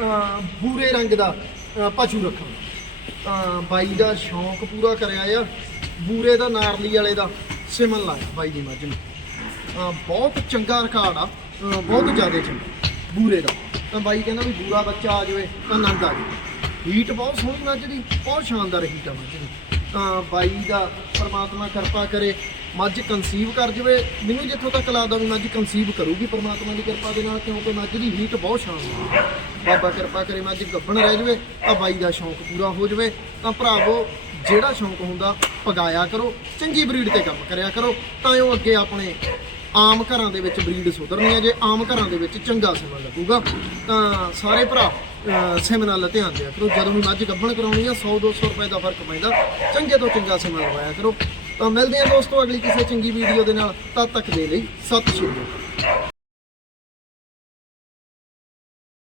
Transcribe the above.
ਅਹ ਬੂਰੇ ਰੰਗ ਦਾ ਪਸ਼ੂ ਰੱਖਾਂ। ਬਾਈ ਦਾ ਸ਼ੌਂਕ ਪੂਰਾ ਕਰਿਆ ਆ। ਬੂਰੇ ਦਾ ਨਾਰਲੀ ਵਾਲੇ ਦਾ ਸਿਮਨ ਲਾਇਆ ਬਾਈ ਦੀ ਮੱਝ ਨੂੰ। ਬਹੁਤ ਚੰਗਾ ਰਿਕਾਰਡ ਆ। ਬਹੁਤ ਜ਼ਿਆਦਾ ਚੰਗਾ। ਬੂਰੇ ਦਾ। ਤਾਂ ਬਾਈ ਕਹਿੰਦਾ ਵੀ ਬੂਰਾ ਬੱਚਾ ਆ ਜਾਵੇ ਤਾਂ ਆਨੰਦ ਆ ਜਾਵੇ। ਹੀਟ ਬਹੁਤ ਸੋਹਣੀ ਮੱਝ ਦੀ। ਬਹੁਤ ਸ਼ਾਨਦਾਰ ਹੀਟ ਆ ਮੱਝ ਦੀ। ਬਾਈ ਦਾ ਪਰਮਾਤਮਾ ਕਿਰਪਾ ਕਰੇ, ਮੱਝ ਕਨਸੀਵ ਕਰ ਜਾਵੇ। ਮੈਨੂੰ ਜਿੱਥੋਂ ਤੱਕ ਲੱਗਦਾ ਵੀ ਮੱਝ ਕਨਸੀਵ ਕਰੂਗੀ ਪਰਮਾਤਮਾ ਦੀ ਕਿਰਪਾ ਦੇ ਨਾਲ, ਕਿਉਂਕਿ ਮੱਝ ਦੀ ਹੀਟ ਬਹੁਤ ਸ਼ਾਨਦਾਰ ਹੈ। ਬਾਬਾ ਕਿਰਪਾ ਕਰੇ ਮੱਝ ਗੱਭਣ ਰਹਿ ਜਾਵੇ, ਤਾਂ ਬਾਈ ਦਾ ਸ਼ੌਂਕ ਪੂਰਾ ਹੋ ਜਾਵੇ। ਤਾਂ ਭਰਾਵੋ, ਜਿਹੜਾ ਸ਼ੌਂਕ ਹੁੰਦਾ, ਪਗਾਇਆ ਕਰੋ, ਚੰਗੀ ਬਰੀਡ ਤੇ ਕੰਮ ਕਰਿਆ ਕਰੋ, ਤਾਂ ਉਹ ਅੱਗੇ ਆਪਣੇ ਆਮ ਘਰਾਂ ਦੇ ਵਿੱਚ ਬਰੀਡ ਸੁਧਰਨੀ ਹੈ ਜੇ, ਆਮ ਘਰਾਂ ਦੇ ਵਿੱਚ ਚੰਗਾ ਸਮਾਂ ਲੱਗੂਗਾ। ਤਾਂ ਸਾਰੇ ਭਰਾ ਸਿਮ ਨਾਲ ਧਿਆਨ ਦਿਆ ਕਰੋ। ਜਦੋਂ ਵੀ ਮੱਝ ਗੱਭਣ ਕਰਾਉਣੀ ਆ 100 200 ਰੁਪਏ ਦਾ ਫ਼ਰਕ ਪੈਂਦਾ। ਚੰਗੇ ਤੋਂ ਚੰਗਾ ਸਮਾਂ ਲਵਾਇਆ ਕਰੋ। ਤਾਂ ਮਿਲਦੇ ਹਾਂ ਦੋਸਤੋ ਅਗਲੀ ਕਿਸੇ ਚੰਗੀ ਵੀਡੀਓ ਦੇ ਨਾਲ। ਤਦ ਤੱਕ ਦੇ ਲਈ ਸਤਿ ਸ਼੍ਰੀ ਅਕਾਲ।